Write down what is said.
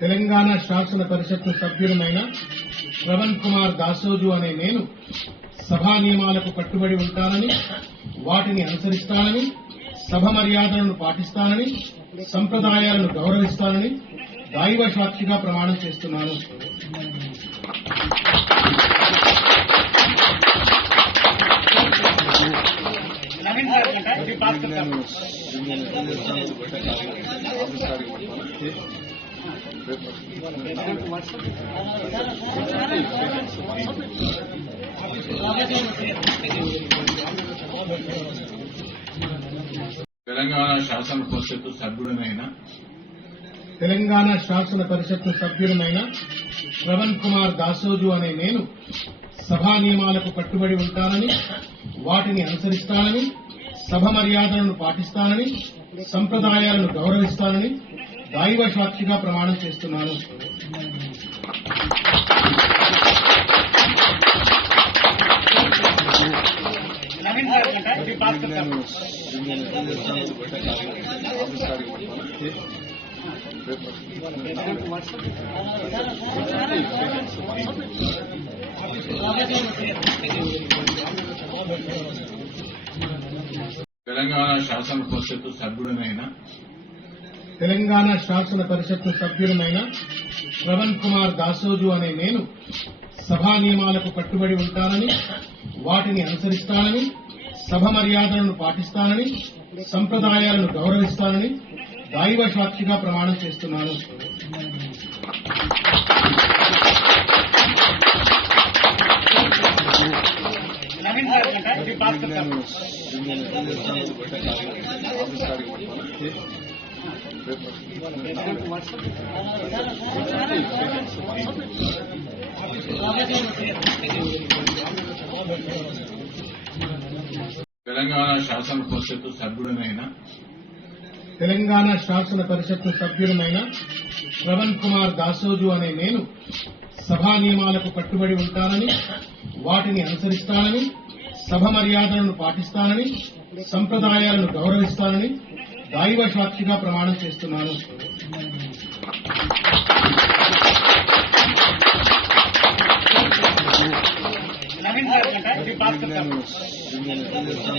తెలంగాణ శాసన పరిషత్తు సభ్యుడమైన శ్రవణ్ కుమార్ దాసోజు అనే నేను సభా నియమాలకు కట్టుబడి ఉంటానని, వాటిని అనుసరిస్తానని, సభ మర్యాదలను పాటిస్తానని, సంప్రదాయాలను గౌరవిస్తానని దైవ సాక్షిగా ప్రమాణం చేస్తున్నాను. తెలంగాణ శాసన పరిషత్తు సభ్యుడమైన శ్రవణ్ కుమార్ దాసోజు అనే నేను సభా నియమాలకు కట్టుబడి ఉంటానని, వాటిని అనుసరిస్తానని, సభ మర్యాదలను పాటిస్తానని, సంప్రదాయాలను గౌరవిస్తానని దైవ సాక్షిగా ప్రమాణం చేస్తున్నాను. తెలంగాణ శాసన పరిషత్తు సభ్యుడమైన శ్రవణ్ కుమార్ దాసోజు అనే నేను సభా నియమాలకు కట్టుబడి ఉంటానని, వాటిని అనుసరిస్తానని, సభ మర్యాదలను పాటిస్తానని, సంప్రదాయాలను గౌరవిస్తానని దైవ సాక్షిగా ప్రమాణం చేస్తున్నాను. తెలంగాణ శాసన పరిషత్తు సభ్యుడమైన శ్రవణ్ కుమార్ దాసోజు అనే నేను సభా నియమాలకు కట్టుబడి ఉంటానని, వాటిని అనుసరిస్తానని, సభ మర్యాదలను పాటిస్తానని, సంప్రదాయాలను గౌరవిస్తానని దైవ సాక్షిగా ప్రమాణం చేస్తున్నాను.